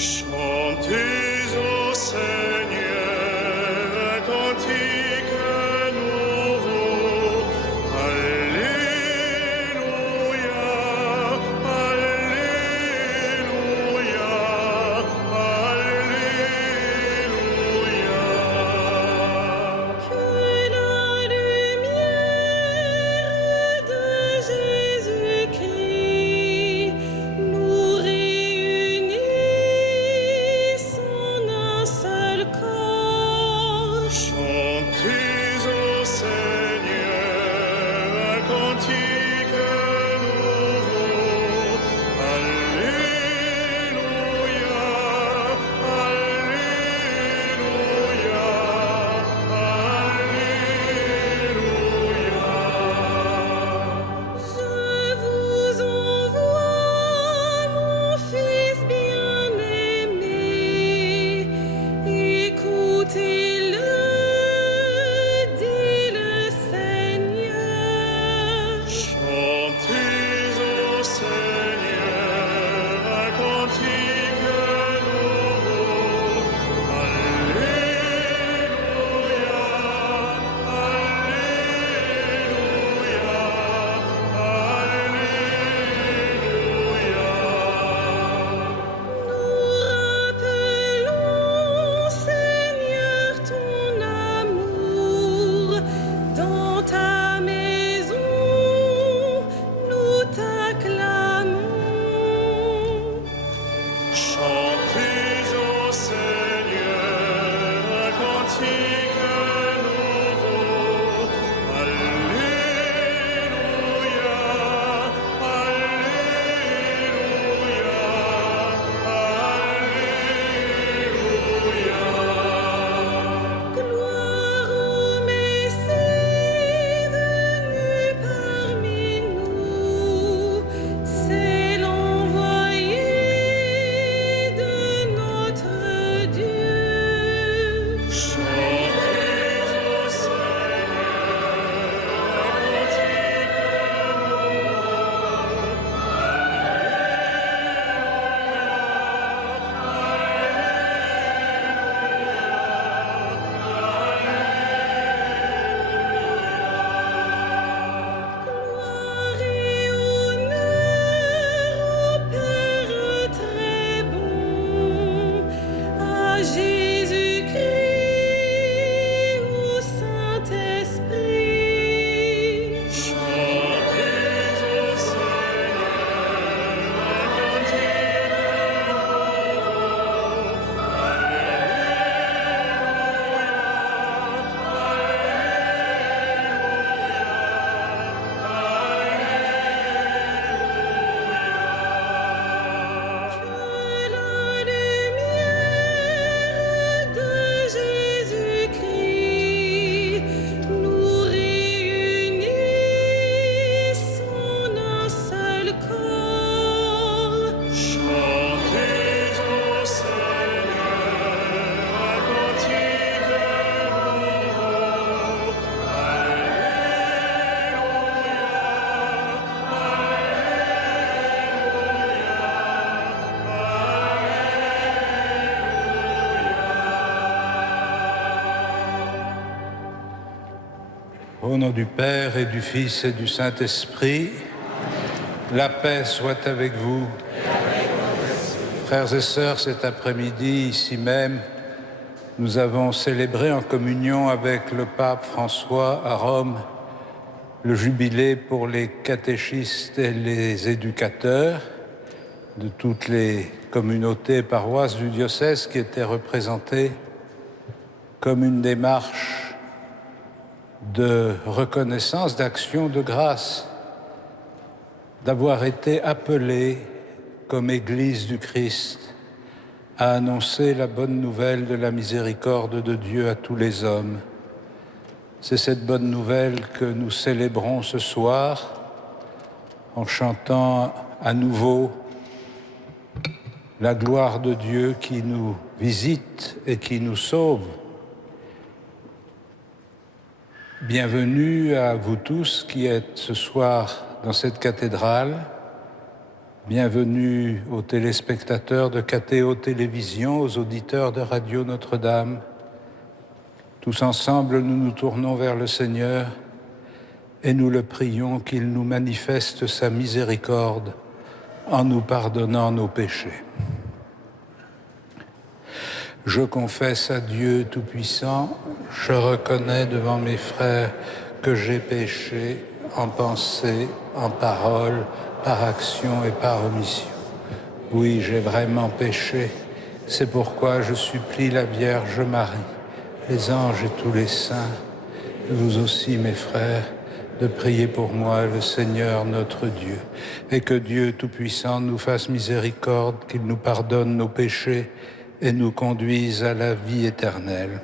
Chantez au Seigneur un cantique nouveau. Alléluia, Alléluia, Alléluia. Que la lumière de Jésus-Christ nous réunisse en un seul corps. Chantez au Seigneur un cantique nouveau. Alléluia, Alléluia, Alléluia. Je vous envoie, mon Fils bien-aimé, écoutez-le, dit le Seigneur. Chantez au Seigneur un cantique nouveau. Alléluia, Alléluia, Alléluia. Nous rappelons, Seigneur, ton amour. Dans ta maison, nous t'acclamons. Chantez au Seigneur un cantique nouveau. Alléluia, Alléluia, Alléluia. Gloire au Messie venu parmi nous, c'est l'envoyé de notre Dieu. Chantez au Seigneur un cantique Gloire et honneur au Père très bon, à Jésus-Christ, au Saint-Esprit. Chantez au Seigneur un cantique nouveau. Que la lumière de Jésus-Christ nous réunisse en un seul corps. Chantez au Seigneur un cantique nouveau. Au nom du Père et du Fils et du Saint-Esprit, la paix soit avec vous. Frères et sœurs, cet après-midi, ici même, nous avons célébré en communion avec le pape François à Rome le jubilé pour les catéchistes et les éducateurs de toutes les communautés et paroisses du diocèse qui étaient représentées comme une démarche de reconnaissance, d'action de grâce, d'avoir été appelés comme Église du Christ à annoncer la bonne nouvelle de la miséricorde de Dieu à tous les hommes. C'est cette bonne nouvelle que nous célébrons ce soir en chantant à nouveau la gloire de Dieu qui nous visite et qui nous sauve. Bienvenue à vous tous qui êtes ce soir dans cette cathédrale Bienvenue aux téléspectateurs de KTO Télévision, aux auditeurs de Radio Notre-Dame. Tous ensemble, nous nous tournons vers le Seigneur et nous le prions qu'il nous manifeste sa miséricorde en nous pardonnant nos péchés. Je confesse à Dieu Tout-Puissant, je reconnais devant mes frères que j'ai péché en pensée, en parole, par action et par omission. Oui, j'ai vraiment péché. C'est pourquoi je supplie la Vierge Marie, les anges et tous les saints, et vous aussi, mes frères, de prier pour moi, le Seigneur notre Dieu, et que Dieu Tout-Puissant nous fasse miséricorde, qu'il nous pardonne nos péchés et nous conduise à la vie éternelle.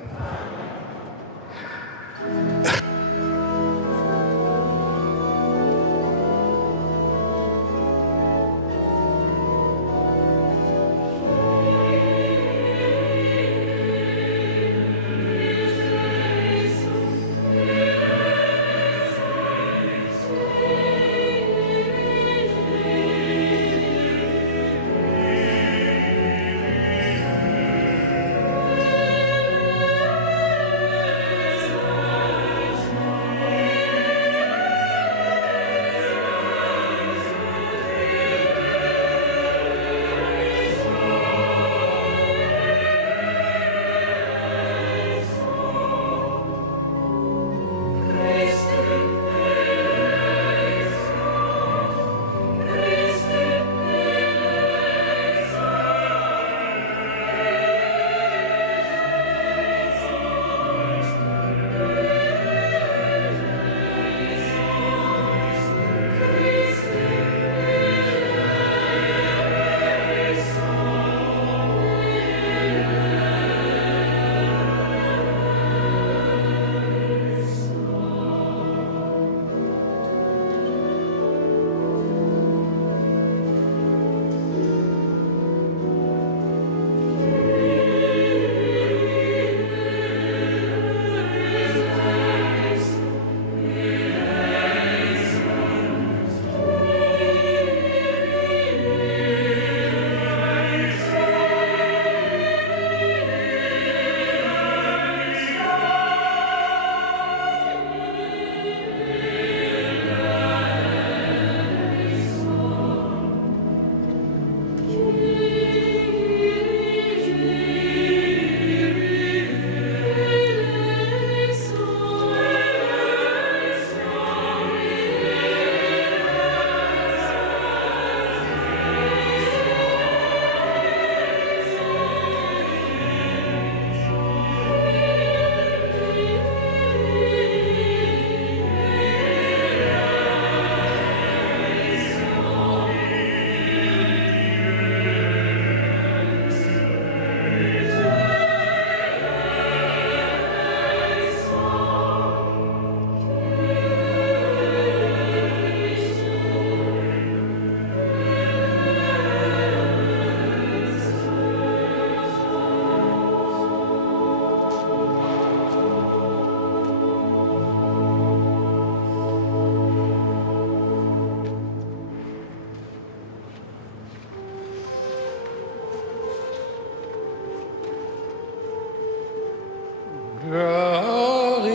Gloria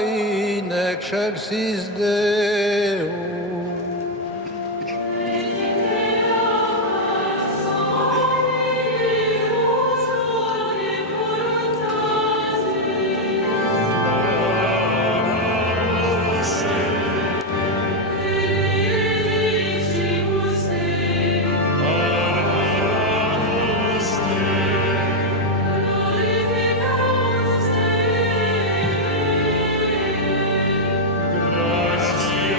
in excelsis Deo. Grazie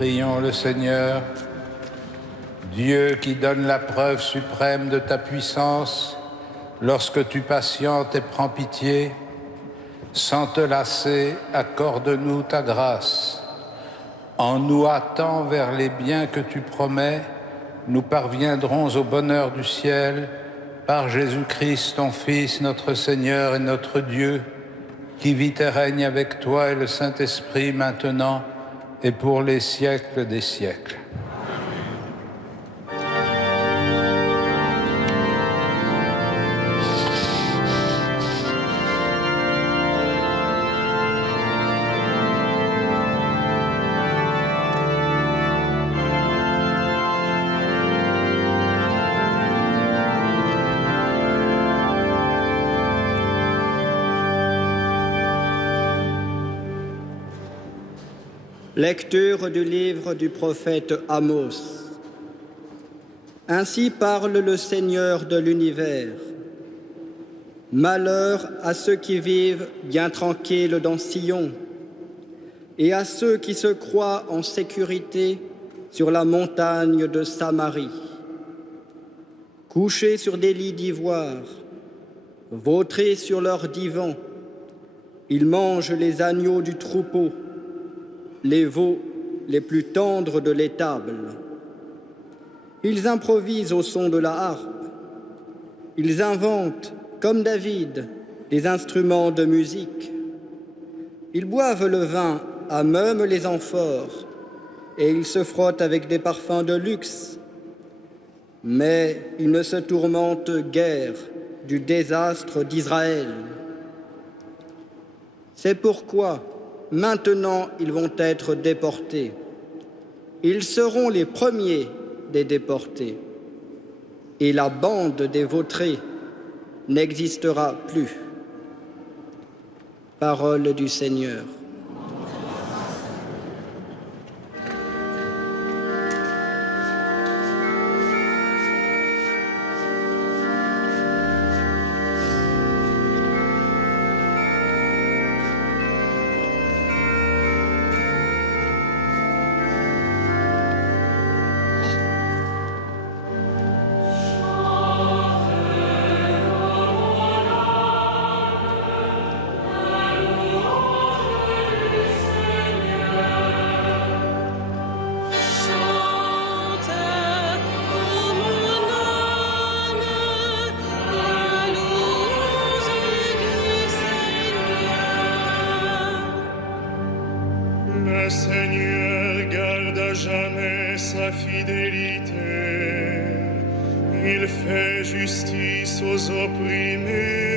Prions le Seigneur. Dieu qui donne la preuve suprême de ta puissance, lorsque tu patientes et prends pitié, sans te lasser, accorde-nous ta grâce. En nous hâtant vers les biens que tu promets, nous parviendrons au bonheur du ciel par Jésus-Christ, ton Fils, notre Seigneur et notre Dieu, qui vit et règne avec toi et le Saint-Esprit maintenant et pour les siècles des siècles. Lecture du livre du prophète Amos. Ainsi parle le Seigneur de l'univers. Malheur à ceux qui vivent bien tranquilles dans Sion et à ceux qui se croient en sécurité sur la montagne de Samarie. Couchés sur des lits d'ivoire, vautrés sur leurs divans, ils mangent les agneaux du troupeau, les veaux les plus tendres de l'étable. Ils improvisent au son de la harpe. Ils inventent, comme David, des instruments de musique. Ils boivent le vin à même les amphores et ils se frottent avec des parfums de luxe. Mais ils ne se tourmentent guère du désastre d'Israël. C'est pourquoi maintenant, ils vont être déportés. Ils seront les premiers des déportés. Et la bande des vautrés n'existera plus. Parole du Seigneur. Le Seigneur garde à jamais sa fidélité. Il fait justice aux opprimés,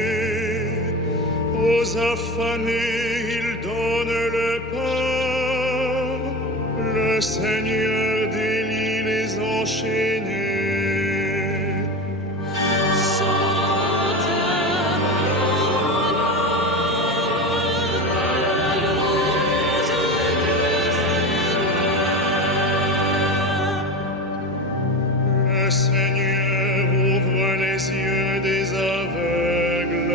aux affamés il donne le pain. Le Seigneur délie les enchaînés. Le Seigneur ouvre les yeux des aveugles.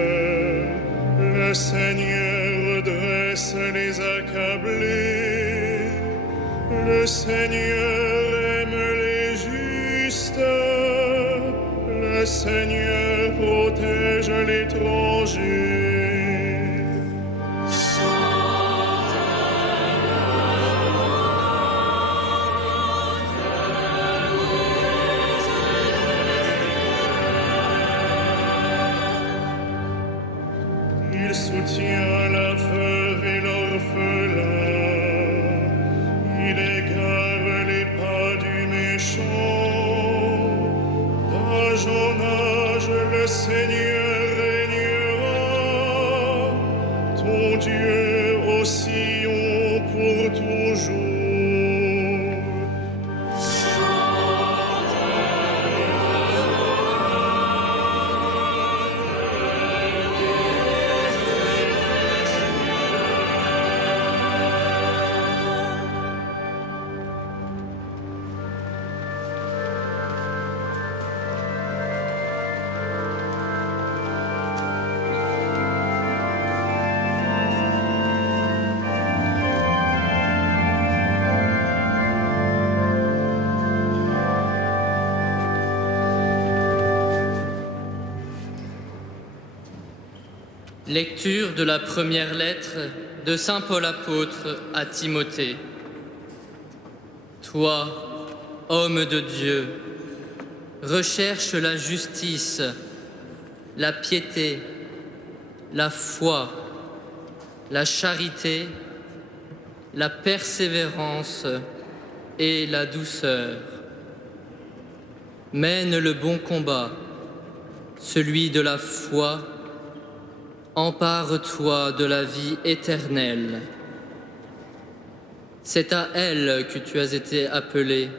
Le Seigneur redresse les accablés. Le Seigneur aime les justes. Le Seigneur protège l'étranger. Il soutient la veuve et l'orphelin. Il égare les pas du méchant. D'âge en âge, le Seigneur régnera. Ton Dieu au Sion pour toujours. Lecture de la première lettre de saint Paul apôtre à Timothée. Toi, homme de Dieu, recherche la justice, la piété, la foi, la charité, la persévérance et la douceur. Mène le bon combat, celui de la foi. Empare-toi de la vie éternelle. C'est à elle que tu as été appelé.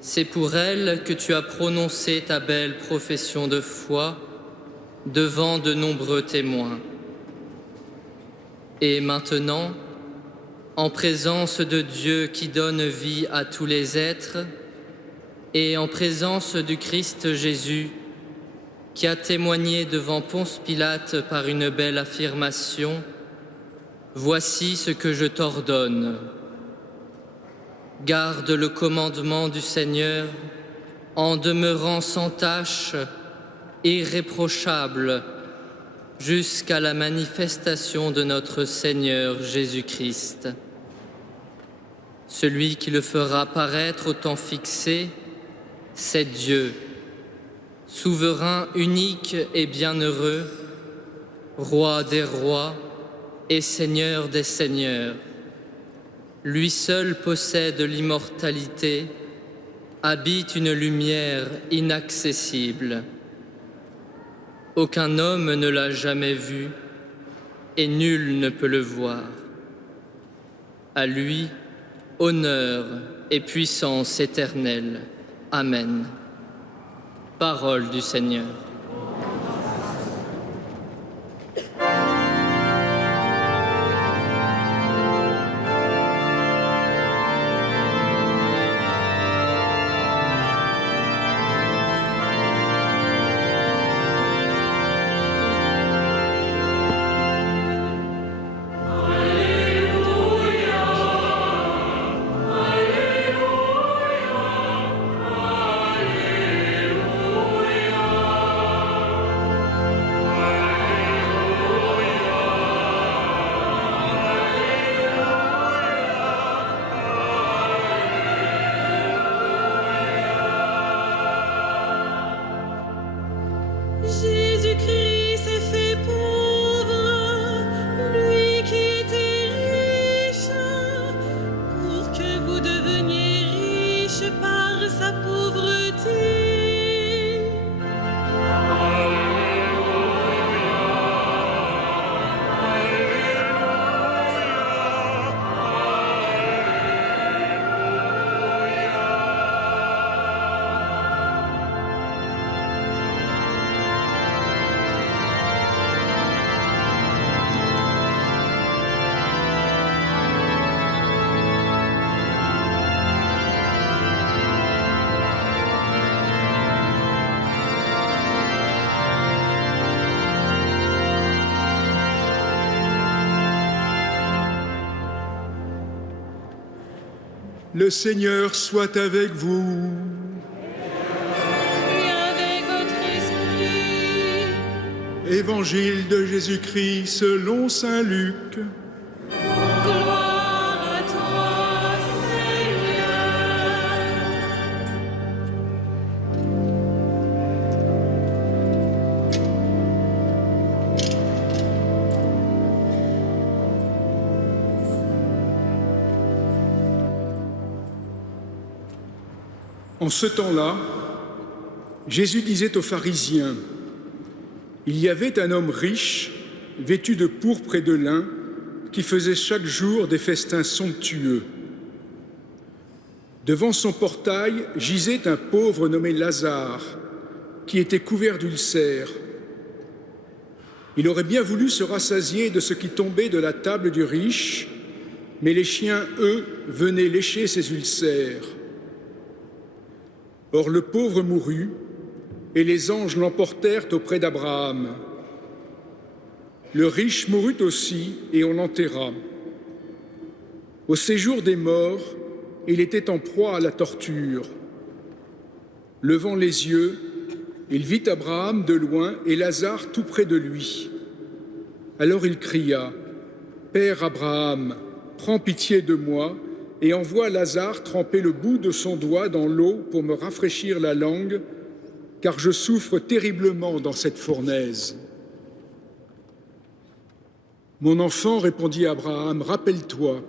C'est pour elle que tu as prononcé ta belle profession de foi devant de nombreux témoins. Et maintenant, en présence de Dieu qui donne vie à tous les êtres, et en présence du Christ Jésus, qui a témoigné devant Ponce Pilate par une belle affirmation, « Voici ce que je t'ordonne. Garde le commandement du Seigneur en demeurant sans tache, irréprochable, jusqu'à la manifestation de notre Seigneur Jésus-Christ. Celui qui le fera paraître au temps fixé, c'est Dieu, souverain unique et bienheureux, roi des rois et seigneur des seigneurs. Lui seul possède l'immortalité, habite une lumière inaccessible. Aucun homme ne l'a jamais vu et nul ne peut le voir. À lui, honneur et puissance éternelle. Amen. Parole du Seigneur. Jésus-Christ s'est fait pauvre, lui qui était riche, pour que vous deveniez riches par sa pauvreté. Le Seigneur soit avec vous. Et avec votre esprit. Évangile de Jésus-Christ selon saint Luc. Gloire à toi, Seigneur. En ce temps-là, Jésus disait aux pharisiens, « Il y avait un homme riche, vêtu de pourpre et de lin, qui faisait chaque jour des festins somptueux. Devant son portail gisait un pauvre nommé Lazare, qui était couvert d'ulcères. Il aurait bien voulu se rassasier de ce qui tombait de la table du riche, mais les chiens, eux, venaient lécher ses ulcères. Or le pauvre mourut, et les anges l'emportèrent auprès d'Abraham. Le riche mourut aussi, et on l'enterra. Au séjour des morts, il était en proie à la torture. Levant les yeux, il vit Abraham de loin et Lazare tout près de lui. Alors il cria, « Père Abraham, prends pitié de moi et envoie Lazare tremper le bout de son doigt dans l'eau pour me rafraîchir la langue, car je souffre terriblement dans cette fournaise. » Mon enfant, répondit Abraham, rappelle-toi,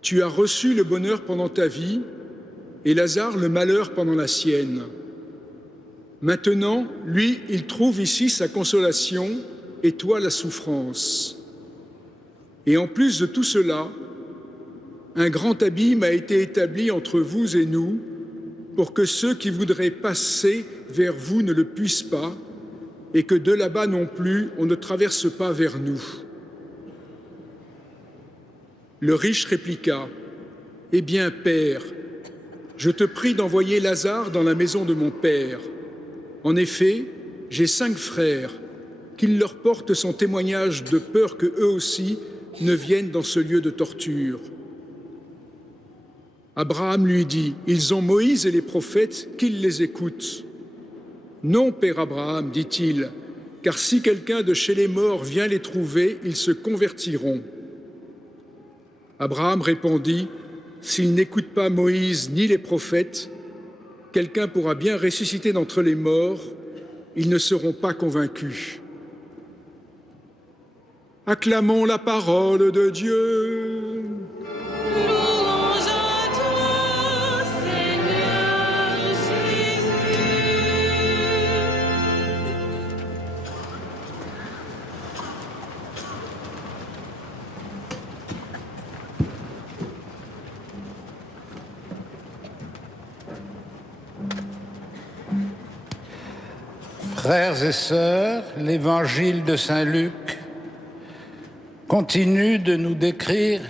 tu as reçu le bonheur pendant ta vie et Lazare le malheur pendant la sienne. Maintenant, lui, il trouve ici sa consolation et toi la souffrance. Et en plus de tout cela, un grand abîme a été établi entre vous et nous pour que ceux qui voudraient passer vers vous ne le puissent pas et que de là-bas non plus on ne traverse pas vers nous. Le riche répliqua, « Eh bien, Père, je te prie d'envoyer Lazare dans la maison de mon Père. En effet, j'ai 5 frères, qu'il leur porte son témoignage de peur que eux aussi ne viennent dans ce lieu de torture. » Abraham lui dit, « Ils ont Moïse et les prophètes, qu'ils les écoutent. » « Non, Père Abraham, dit-il, car si quelqu'un de chez les morts vient les trouver, ils se convertiront. » Abraham répondit, « S'ils n'écoutent pas Moïse ni les prophètes, quelqu'un pourra bien ressusciter d'entre les morts, ils ne seront pas convaincus. » Acclamons la parole de Dieu. Louange à toi, Seigneur Jésus. Frères et sœurs, l'évangile de Saint Luc continue de nous décrire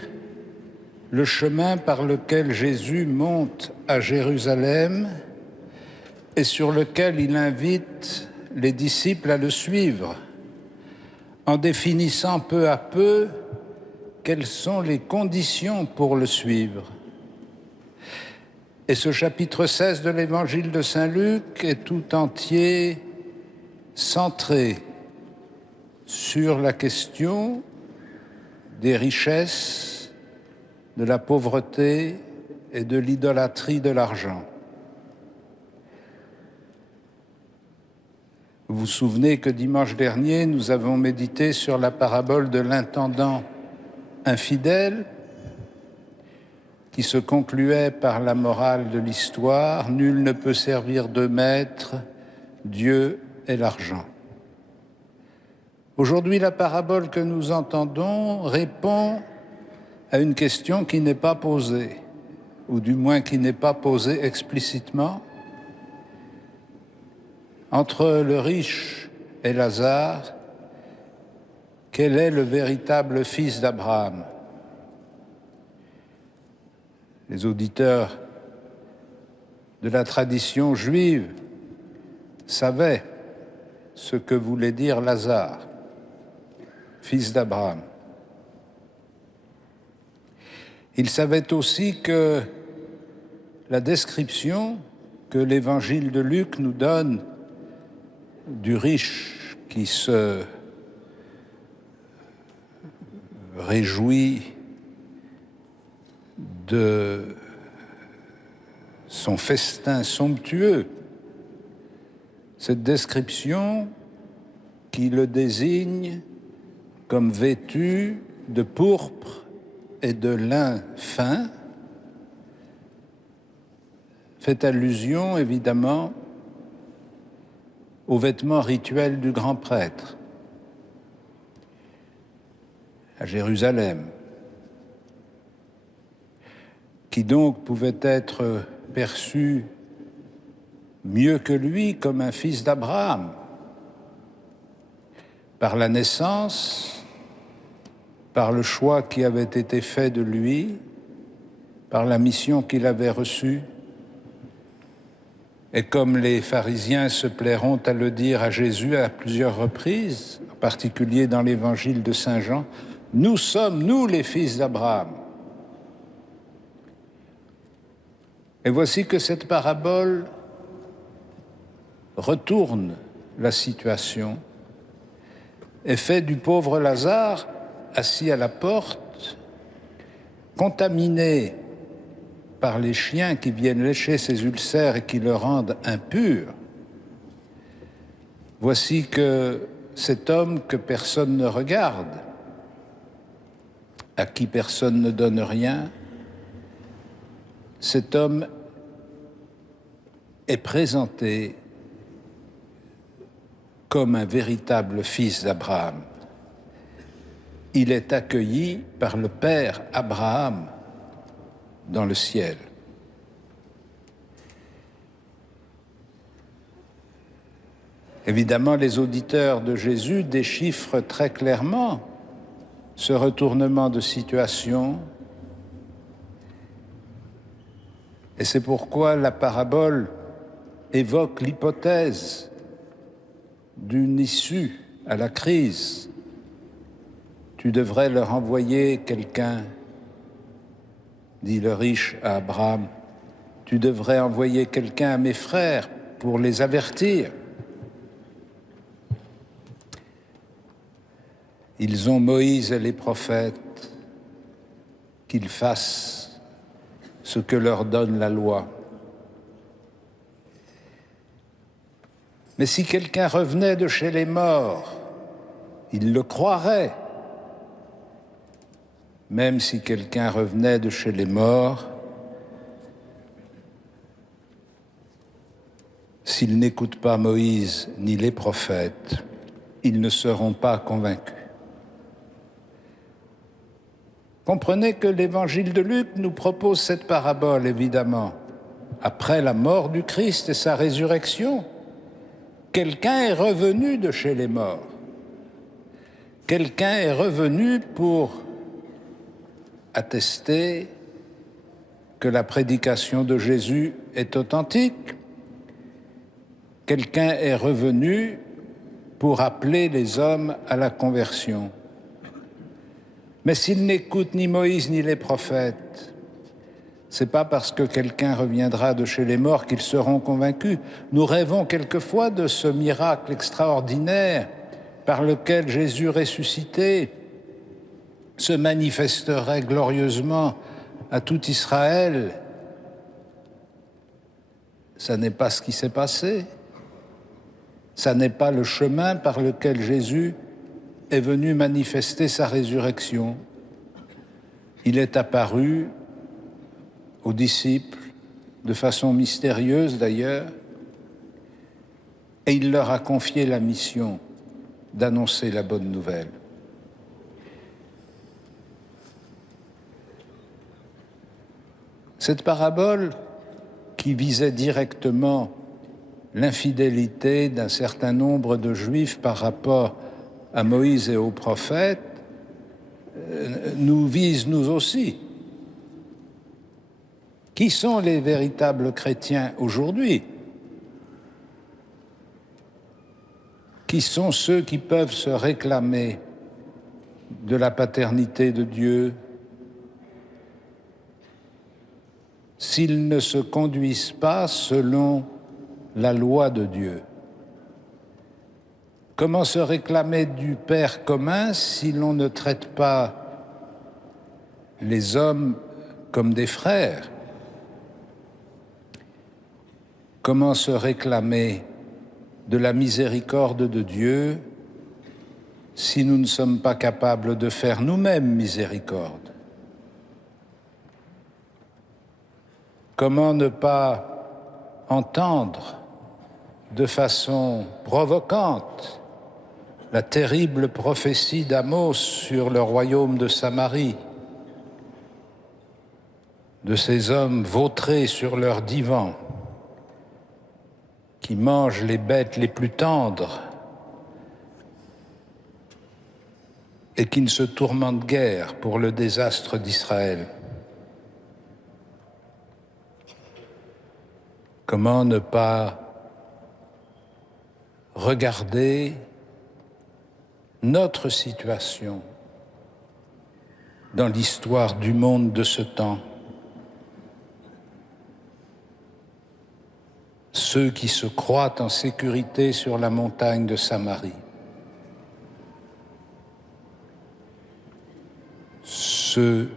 le chemin par lequel Jésus monte à Jérusalem et sur lequel il invite les disciples à le suivre, en définissant peu à peu quelles sont les conditions pour le suivre. Et ce chapitre 16 de l'évangile de Saint Luc est tout entier centré sur la question des richesses, de la pauvreté et de l'idolâtrie de l'argent. Vous vous souvenez que dimanche dernier, nous avons médité sur la parabole de l'intendant infidèle qui se concluait par la morale de l'histoire « Nul ne peut servir de maître, Dieu et l'argent ». Aujourd'hui, la parabole que nous entendons répond à une question qui n'est pas posée, ou du moins qui n'est pas posée explicitement. Entre le riche et Lazare, quel est le véritable fils d'Abraham ? Les auditeurs de la tradition juive savaient ce que voulait dire Lazare, fils d'Abraham. Ils savaient aussi que la description que l'évangile de Luc nous donne du riche qui se réjouit de son festin somptueux, cette description qui le désigne comme vêtu de pourpre et de lin fin, fait allusion évidemment aux vêtements rituels du grand prêtre à Jérusalem, qui donc pouvait être perçu mieux que lui comme un fils d'Abraham, par la naissance, par le choix qui avait été fait de lui, par la mission qu'il avait reçue. Et comme les pharisiens se plairont à le dire à Jésus à plusieurs reprises, en particulier dans l'évangile de Saint Jean, « Nous sommes, nous, les fils d'Abraham ». Et voici que cette parabole retourne la situation et fait du pauvre Lazare, assis à la porte, contaminé par les chiens qui viennent lécher ses ulcères et qui le rendent impur, voici que cet homme que personne ne regarde, à qui personne ne donne rien, cet homme est présenté comme un véritable fils d'Abraham. Il est accueilli par le Père Abraham dans le ciel. Évidemment, les auditeurs de Jésus déchiffrent très clairement ce retournement de situation, et c'est pourquoi la parabole évoque l'hypothèse d'une issue à la crise. Tu devrais leur envoyer quelqu'un, dit le riche à Abraham, tu devrais envoyer quelqu'un à mes frères pour les avertir. Ils ont Moïse et les prophètes, qu'ils fassent ce que leur donne la loi. Mais si quelqu'un revenait de chez les morts, ils le croiraient. Même si quelqu'un revenait de chez les morts, s'ils n'écoutent pas Moïse ni les prophètes, ils ne seront pas convaincus. Comprenez que l'évangile de Luc nous propose cette parabole, évidemment. Après la mort du Christ et sa résurrection, quelqu'un est revenu de chez les morts. Quelqu'un est revenu pour attester que la prédication de Jésus est authentique. Quelqu'un est revenu pour appeler les hommes à la conversion. Mais s'ils n'écoutent ni Moïse ni les prophètes, c'est pas parce que quelqu'un reviendra de chez les morts qu'ils seront convaincus. Nous rêvons quelquefois de ce miracle extraordinaire par lequel Jésus ressuscité se manifesterait glorieusement à tout Israël. Ça n'est pas ce qui s'est passé. Ça n'est pas le chemin par lequel Jésus est venu manifester sa résurrection. Il est apparu aux disciples, de façon mystérieuse d'ailleurs, et il leur a confié la mission d'annoncer la bonne nouvelle. Cette parabole, qui visait directement l'infidélité d'un certain nombre de Juifs par rapport à Moïse et aux prophètes, nous vise nous aussi. Qui sont les véritables chrétiens aujourd'hui? Qui sont ceux qui peuvent se réclamer de la paternité de Dieu s'ils ne se conduisent pas selon la loi de Dieu? Comment se réclamer du Père commun si l'on ne traite pas les hommes comme des frères? Comment se réclamer de la miséricorde de Dieu si nous ne sommes pas capables de faire nous-mêmes miséricorde? Comment ne pas entendre de façon provocante la terrible prophétie d'Amos sur le royaume de Samarie, de ces hommes vautrés sur leur divan, qui mangent les bêtes les plus tendres et qui ne se tourmentent guère pour le désastre d'Israël? Comment ne pas regarder notre situation dans l'histoire du monde de ce temps? Ceux qui se croient en sécurité sur la montagne de Samarie, ceux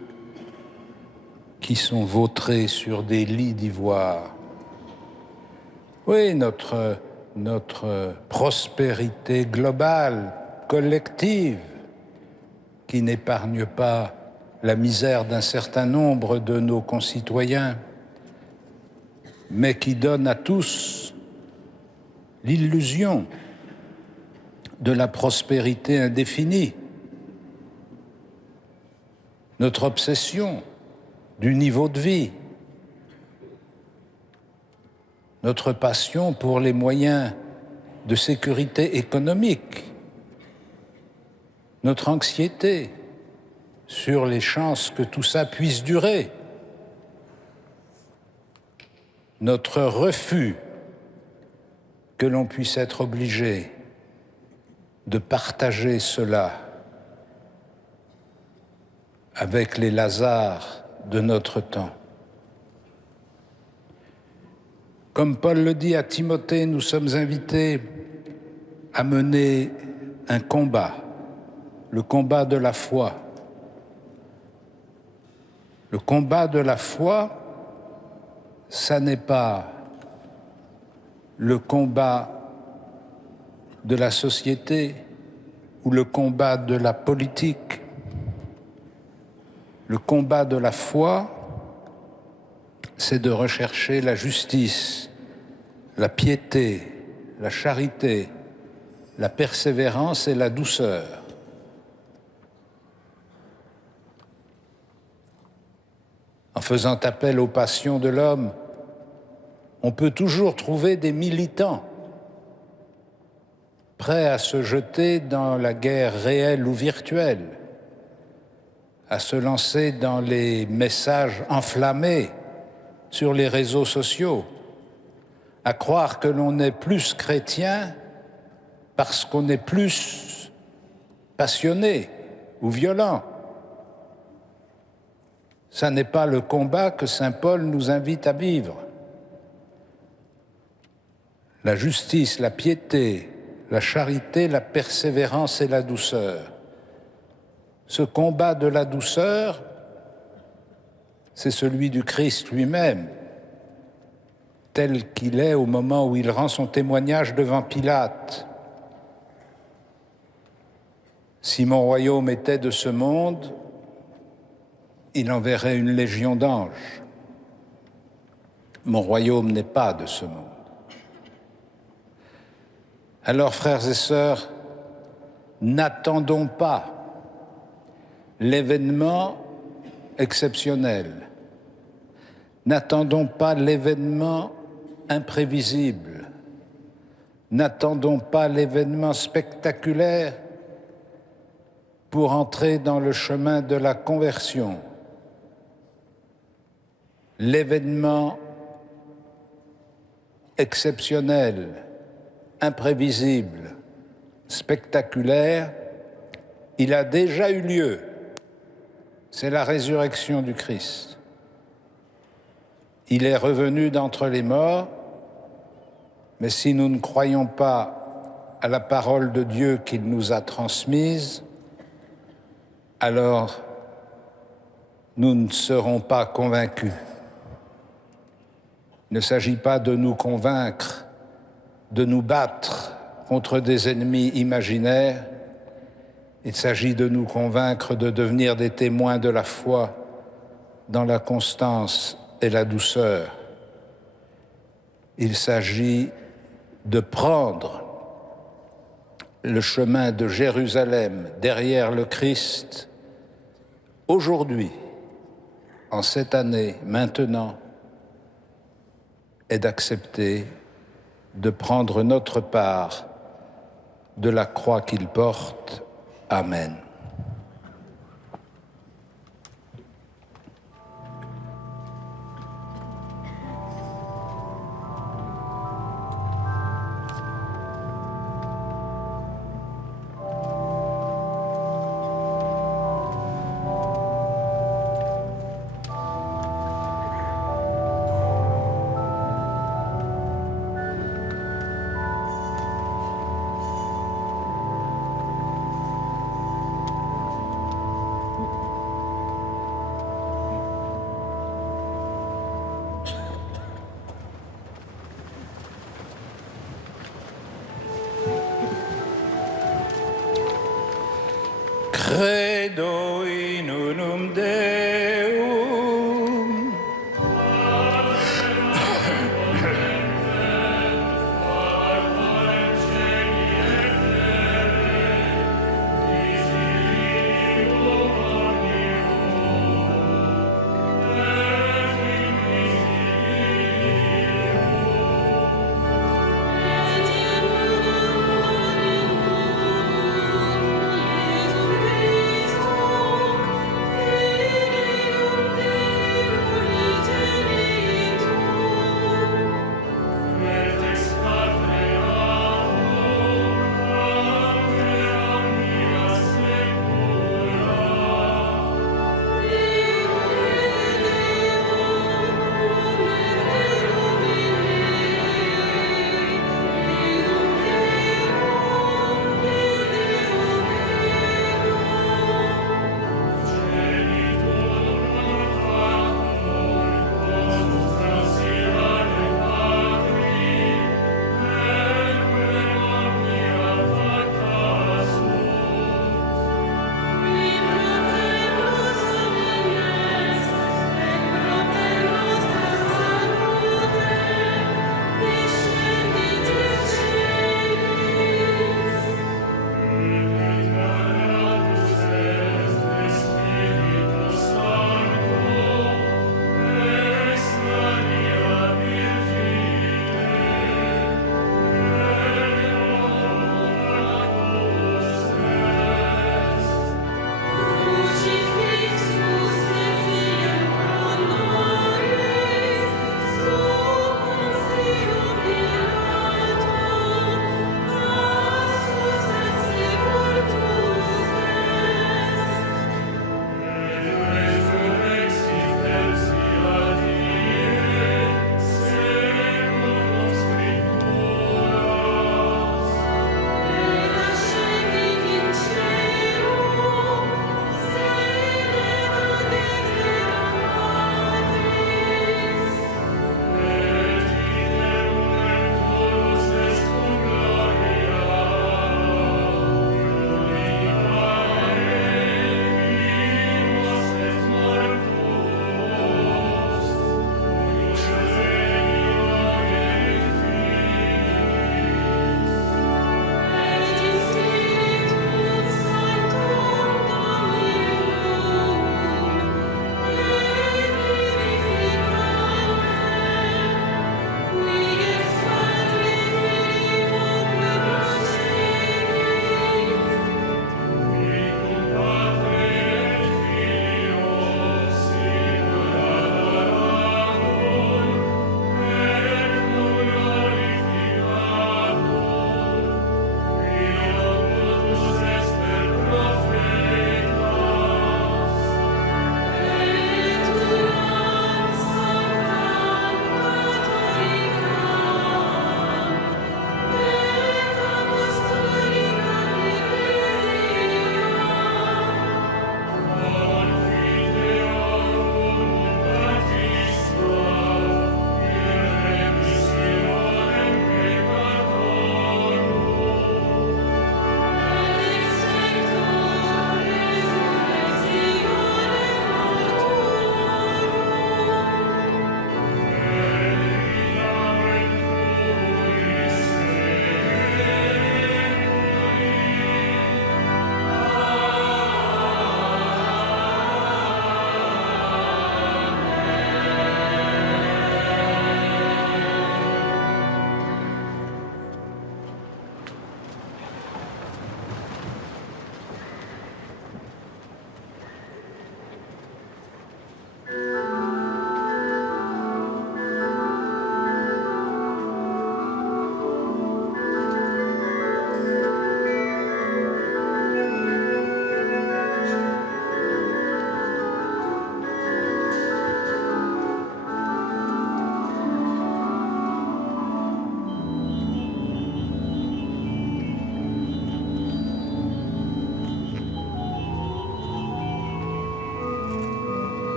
qui sont vautrés sur des lits d'ivoire. Oui, notre prospérité globale, collective, qui n'épargne pas la misère d'un certain nombre de nos concitoyens, mais qui donne à tous l'illusion de la prospérité indéfinie. Notre obsession du niveau de vie, notre passion pour les moyens de sécurité économique, notre anxiété sur les chances que tout ça puisse durer, notre refus que l'on puisse être obligé de partager cela avec les Lazare de notre temps. Comme Paul le dit à Timothée, nous sommes invités à mener un combat, le combat de la foi. Le combat de la foi, ça n'est pas le combat de la société ou le combat de la politique. Le combat de la foi, c'est de rechercher la justice, la piété, la charité, la persévérance et la douceur. En faisant appel aux passions de l'homme, on peut toujours trouver des militants prêts à se jeter dans la guerre réelle ou virtuelle, à se lancer dans les messages enflammés sur les réseaux sociaux, à croire que l'on est plus chrétien parce qu'on est plus passionné ou violent. Ça n'est pas le combat que saint Paul nous invite à vivre. La justice, la piété, la charité, la persévérance et la douceur. Ce combat de la douceur, c'est celui du Christ lui-même, tel qu'il est au moment où il rend son témoignage devant Pilate. Si mon royaume était de ce monde, il enverrait une légion d'anges. Mon royaume n'est pas de ce monde. Alors, frères et sœurs, n'attendons pas l'événement exceptionnel. N'attendons pas l'événement imprévisible. N'attendons pas l'événement spectaculaire pour entrer dans le chemin de la conversion. L'événement exceptionnel, imprévisible, spectaculaire, il a déjà eu lieu. C'est la résurrection du Christ. Il est revenu d'entre les morts, mais si nous ne croyons pas à la parole de Dieu qu'il nous a transmise, alors nous ne serons pas convaincus. Il ne s'agit pas de nous convaincre, de nous battre contre des ennemis imaginaires. Il s'agit de nous convaincre de devenir des témoins de la foi dans la constance et la douceur. Il s'agit de prendre le chemin de Jérusalem derrière le Christ aujourd'hui, en cette année, maintenant, et d'accepter de prendre notre part de la croix qu'il porte. Amen. credo in unum Deum. Christum,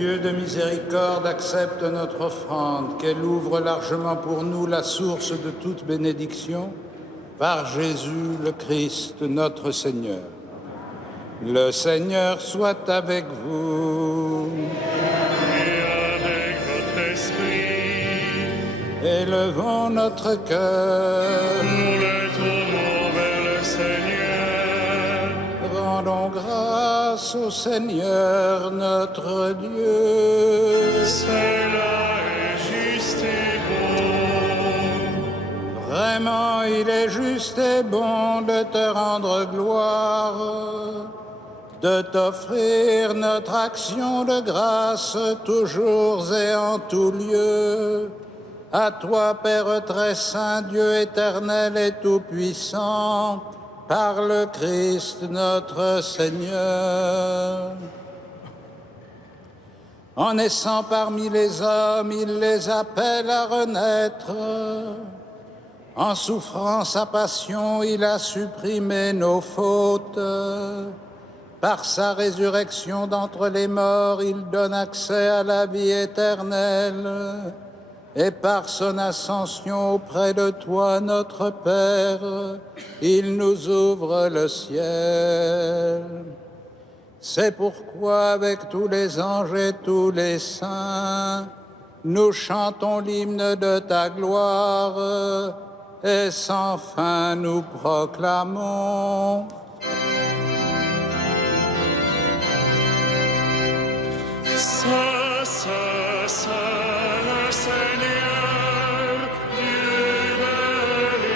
Dieu de miséricorde, accepte notre offrande, qu'elle ouvre largement pour nous la source de toute bénédiction, par Jésus le Christ, notre Seigneur. Le Seigneur soit avec vous. Et avec votre esprit, Élevons notre cœur. nous le tournons vers le Seigneur. Rendons grâce au Seigneur notre Dieu. Cela est juste et bon. Vraiment, il est juste et bon de te rendre gloire, de t'offrir notre action de grâce toujours et en tout lieu. À toi, Père très saint, Dieu éternel et tout-puissant, par le Christ notre Seigneur. En naissant parmi les hommes, il les appelle à renaître. En souffrant sa passion, il a supprimé nos fautes. Par sa résurrection d'entre les morts, il donne accès à la vie éternelle. Et par son ascension auprès de toi, notre Père, il nous ouvre le ciel. C'est pourquoi, avec tous les anges et tous les saints, nous chantons l'hymne de ta gloire, et sans fin nous proclamons. Ça, le Seigneur, Dieu de l'univers.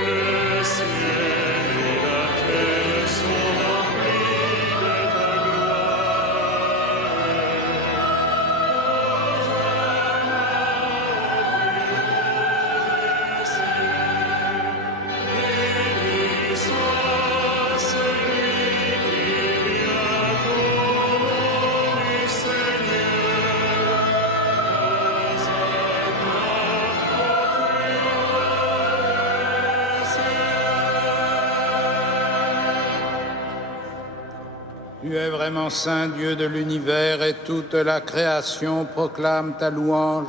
Le ciel et la terre sont remplis de ta gloire. Béni soit celui qui vient au nom du Seigneur. Tu es vraiment saint, Dieu de l'univers, et toute la création proclame ta louange.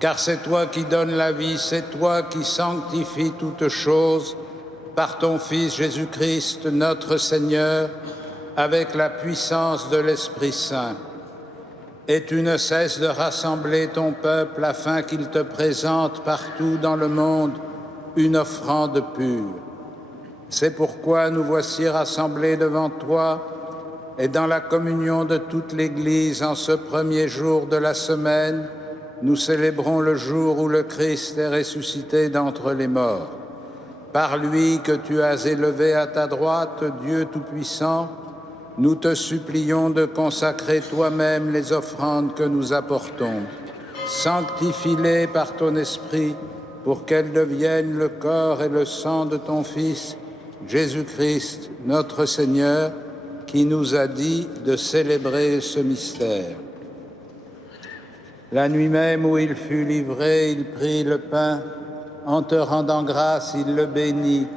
Car c'est toi qui donnes la vie, c'est toi qui sanctifies toutes choses par ton Fils Jésus-Christ, notre Seigneur, avec la puissance de l'Esprit Saint. Et tu ne cesses de rassembler ton peuple afin qu'il te présente partout dans le monde une offrande pure. C'est pourquoi nous voici rassemblés devant toi et dans la communion de toute l'Église en ce premier jour de la semaine, nous célébrons le jour où le Christ est ressuscité d'entre les morts. Par lui que tu as élevé à ta droite, Dieu Tout-Puissant, nous te supplions de consacrer toi-même les offrandes que nous apportons. Sanctifie-les par ton Esprit pour qu'elles deviennent le corps et le sang de ton Fils, Jésus-Christ, notre Seigneur, qui nous a dit de célébrer ce mystère. La nuit même où il fut livré, il prit le pain. En te rendant grâce, il le bénit,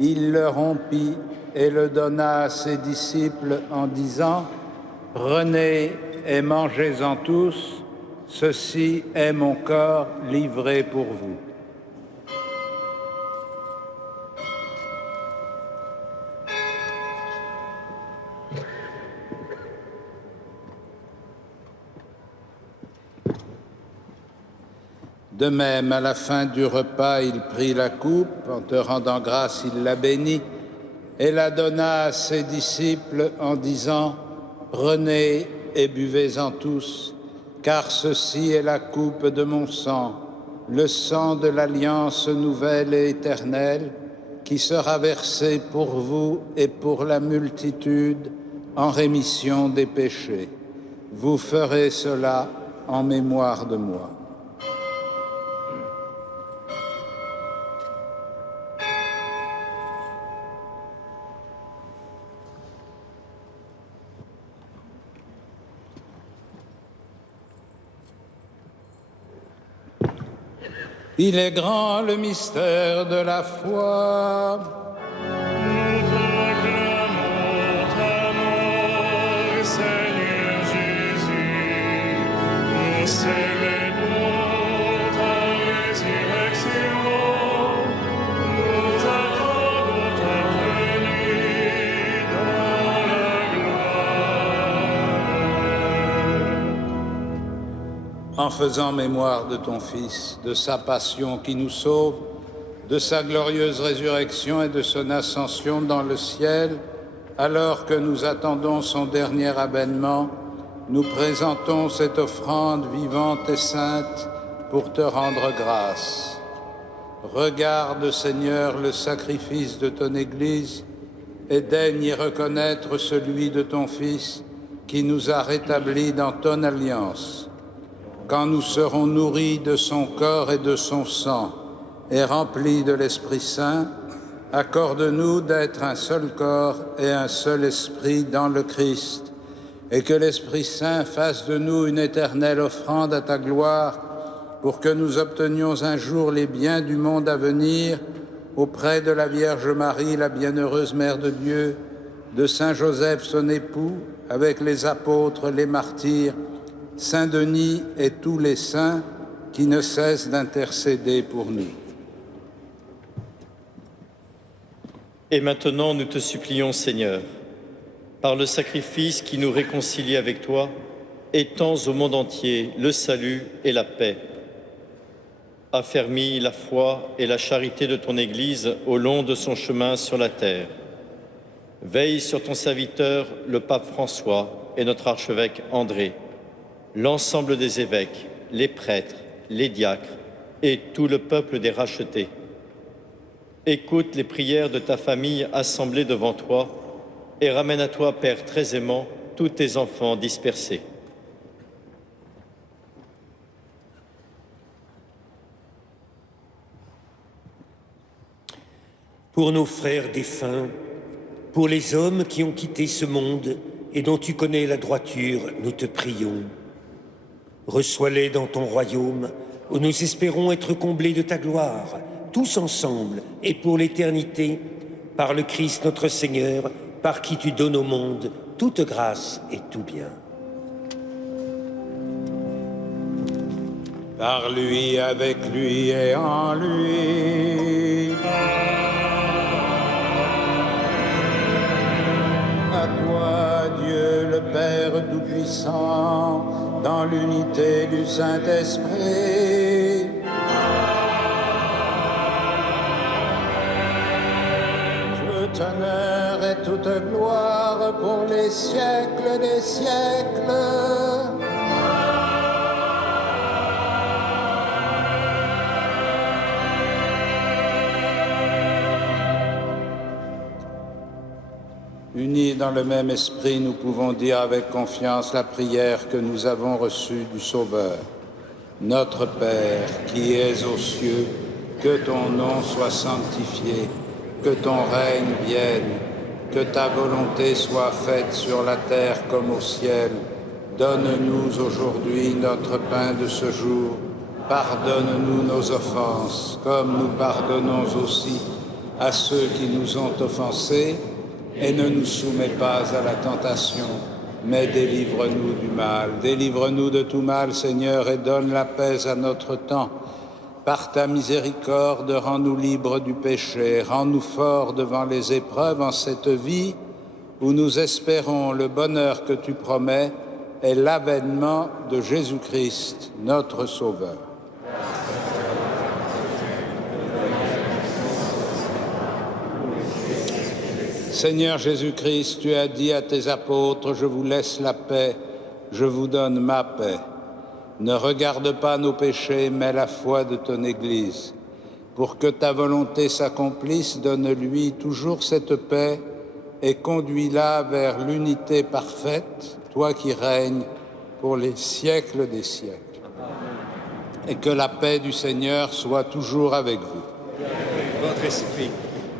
il le rompit et le donna à ses disciples en disant « Prenez et mangez-en tous, ceci est mon corps livré pour vous. » De même, à la fin du repas, il prit la coupe, en te rendant grâce, il la bénit et la donna à ses disciples en disant « Prenez et buvez-en tous, car ceci est la coupe de mon sang, le sang de l'alliance nouvelle et éternelle, qui sera versé pour vous et pour la multitude en rémission des péchés. Vous ferez cela en mémoire de moi. » Il est grand le mystère de la foi. Nous proclamons ta mort, célébrons ta résurrection, nous attendons ta venue dans la gloire. En faisant mémoire de ton Fils, de sa passion qui nous sauve, de sa glorieuse résurrection et de son ascension dans le ciel, alors que nous attendons son dernier avènement, nous présentons cette offrande vivante et sainte pour te rendre grâce. Regarde, Seigneur, le sacrifice de ton Église et daigne y reconnaître celui de ton Fils qui nous a rétablis dans ton alliance. Quand nous serons nourris de son corps et de son sang et remplis de l'Esprit Saint, accorde-nous d'être un seul corps et un seul esprit dans le Christ, et que l'Esprit Saint fasse de nous une éternelle offrande à ta gloire, pour que nous obtenions un jour les biens du monde à venir, auprès de la Vierge Marie, la bienheureuse Mère de Dieu, de Saint Joseph, son époux, avec les apôtres, les martyrs, Saint Denis et tous les saints qui ne cessent d'intercéder pour nous. Et maintenant, nous te supplions, Seigneur, par le sacrifice qui nous réconcilie avec toi, étends au monde entier le salut et la paix. Affermis la foi et la charité de ton Église au long de son chemin sur la terre. Veille sur ton serviteur, le pape François, et notre archevêque André, l'ensemble des évêques, les prêtres, les diacres et tout le peuple des rachetés. Écoute les prières de ta famille assemblée devant toi et ramène à toi, Père très aimant, tous tes enfants dispersés. Pour nos frères défunts, pour les hommes qui ont quitté ce monde et dont tu connais la droiture, nous te prions. Reçois-les dans ton royaume, où nous espérons être comblés de ta gloire, tous ensemble et pour l'éternité, par le Christ notre Seigneur, par qui tu donnes au monde toute grâce et tout bien. Par lui, avec lui et en lui. À toi, Dieu le Père Tout-Puissant, dans l'unité du Saint-Esprit. Tout honneur et toute gloire pour les siècles des siècles. Unis dans le même esprit, nous pouvons dire avec confiance la prière que nous avons reçue du Sauveur. Notre Père, qui es aux cieux, que ton nom soit sanctifié, que ton règne vienne, que ta volonté soit faite sur la terre comme au ciel. Donne-nous aujourd'hui notre pain de ce jour. Pardonne-nous nos offenses, comme nous pardonnons aussi à ceux qui nous ont offensés. Et ne nous soumets pas à la tentation, mais délivre-nous du mal. Délivre-nous de tout mal, Seigneur, et donne la paix à notre temps. Par ta miséricorde, rends-nous libres du péché, rends-nous forts devant les épreuves en cette vie où nous espérons le bonheur que tu promets et l'avènement de Jésus-Christ, notre Sauveur. Seigneur Jésus-Christ, tu as dit à tes apôtres, je vous laisse la paix, je vous donne ma paix. Ne regarde pas nos péchés, mais la foi de ton Église. Pour que ta volonté s'accomplisse, donne-lui toujours cette paix et conduis-la vers l'unité parfaite, toi qui règnes pour les siècles des siècles. Et que la paix du Seigneur soit toujours avec vous. Votre esprit.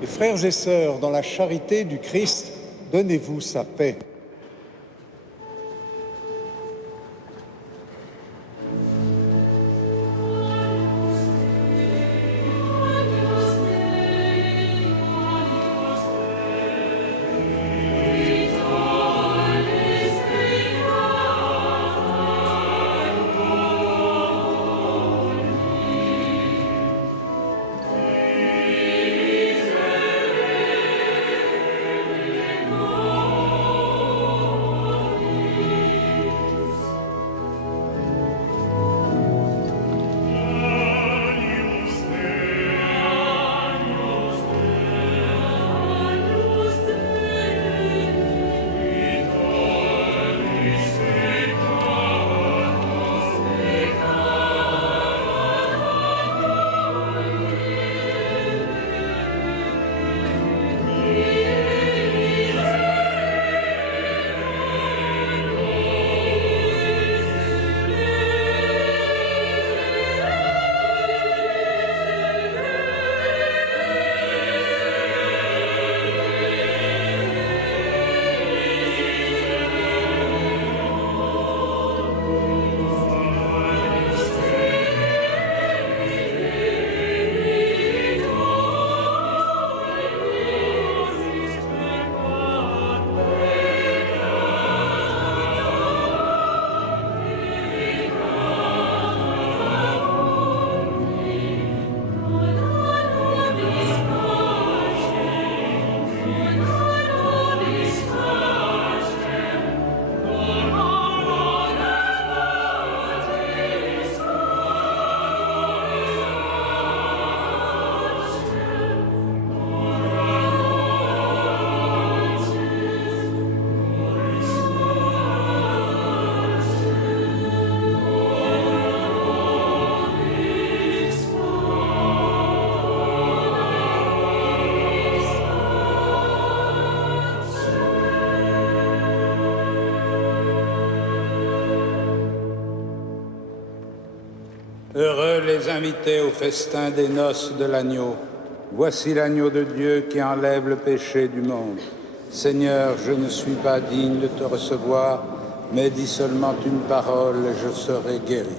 Et frères et sœurs, dans la charité du Christ, donnez-vous sa paix. Heureux les invités au festin des noces de l'agneau. Voici l'agneau de Dieu qui enlève le péché du monde. Seigneur, je ne suis pas digne de te recevoir, mais dis seulement une parole et je serai guéri.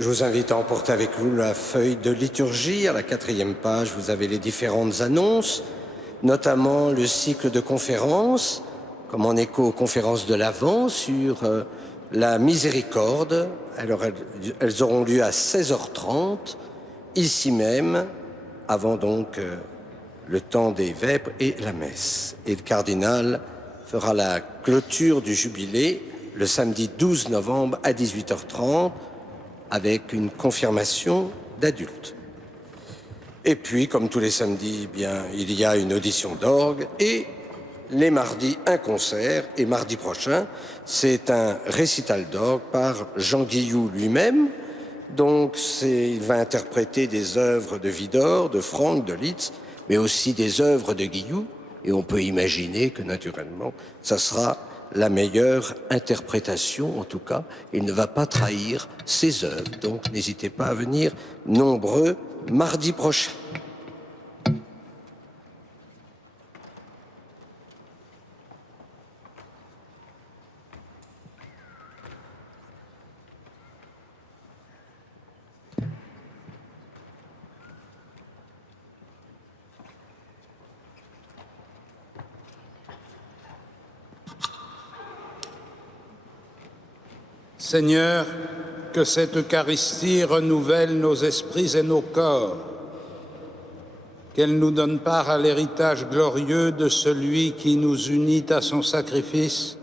Je vous invite à emporter avec vous la feuille de liturgie. À la 4e page, vous avez les différentes annonces, notamment le cycle de conférences, comme en écho aux conférences de l'Avent sur la miséricorde. Alors, elles auront lieu à 16h30, ici même, avant donc le temps des vêpres et la messe. Et le cardinal fera la clôture du jubilé le samedi 12 novembre à 18h30 avec une confirmation d'adultes. Et puis, comme tous les samedis, bien, il y a une audition d'orgue et les mardis, un concert. Et mardi prochain, c'est un récital d'orgue par Jean Guillou lui-même. Donc, il va interpréter des œuvres de Widor, de Franck, de Liszt, mais aussi des œuvres de Guillou. Et on peut imaginer que, naturellement, ça sera la meilleure interprétation, en tout cas. Il ne va pas trahir ses œuvres. Donc, n'hésitez pas à venir nombreux mardi prochain. Seigneur, que cette Eucharistie renouvelle nos esprits et nos corps, qu'elle nous donne part à l'héritage glorieux de celui qui nous unit à son sacrifice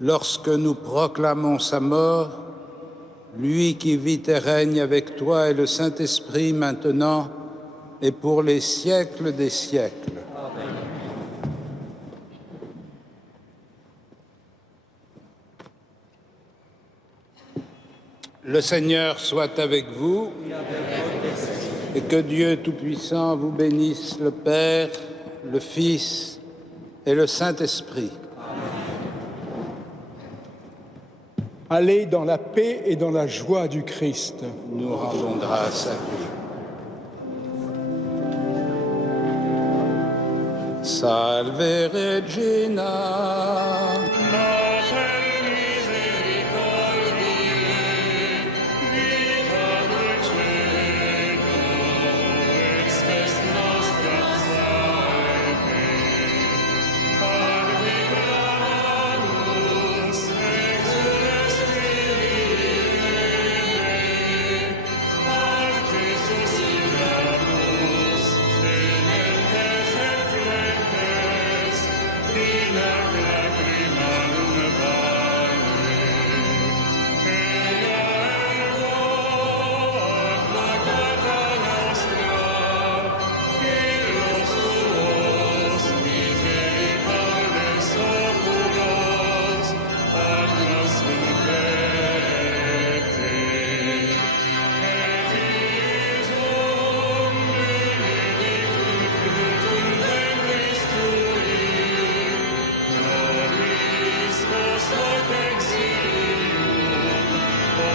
lorsque nous proclamons sa mort, lui qui vit et règne avec toi et le Saint-Esprit maintenant et pour les siècles des siècles. Le Seigneur soit avec vous et que Dieu Tout-Puissant vous bénisse, le Père, le Fils et le Saint-Esprit. Allez dans la paix et dans la joie du Christ. Nous rendons grâce à lui. Salve Regina.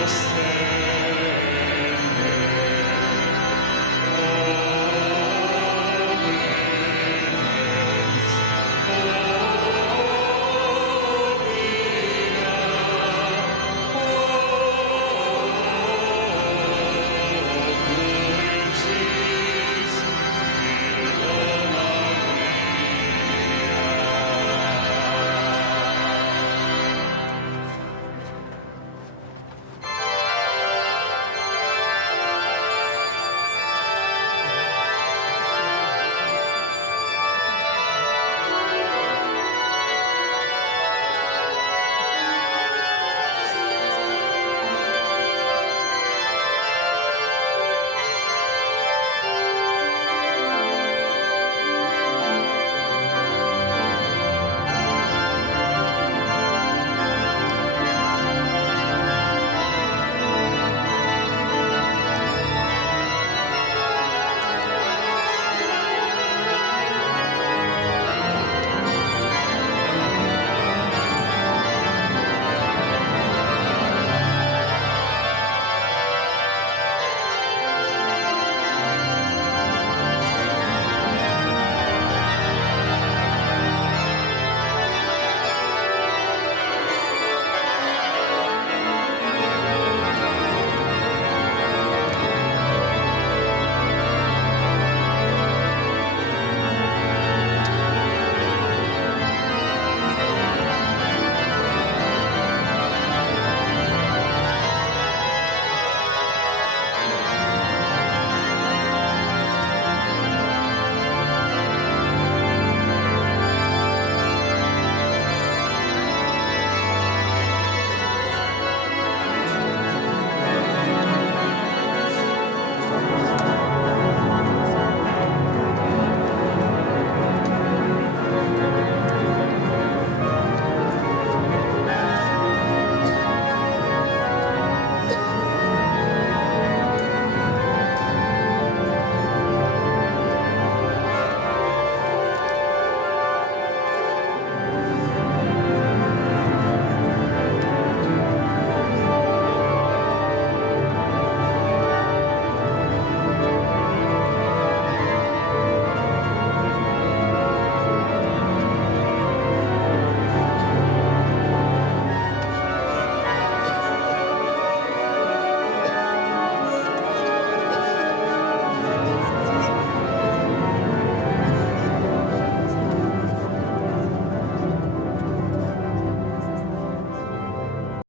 Stay.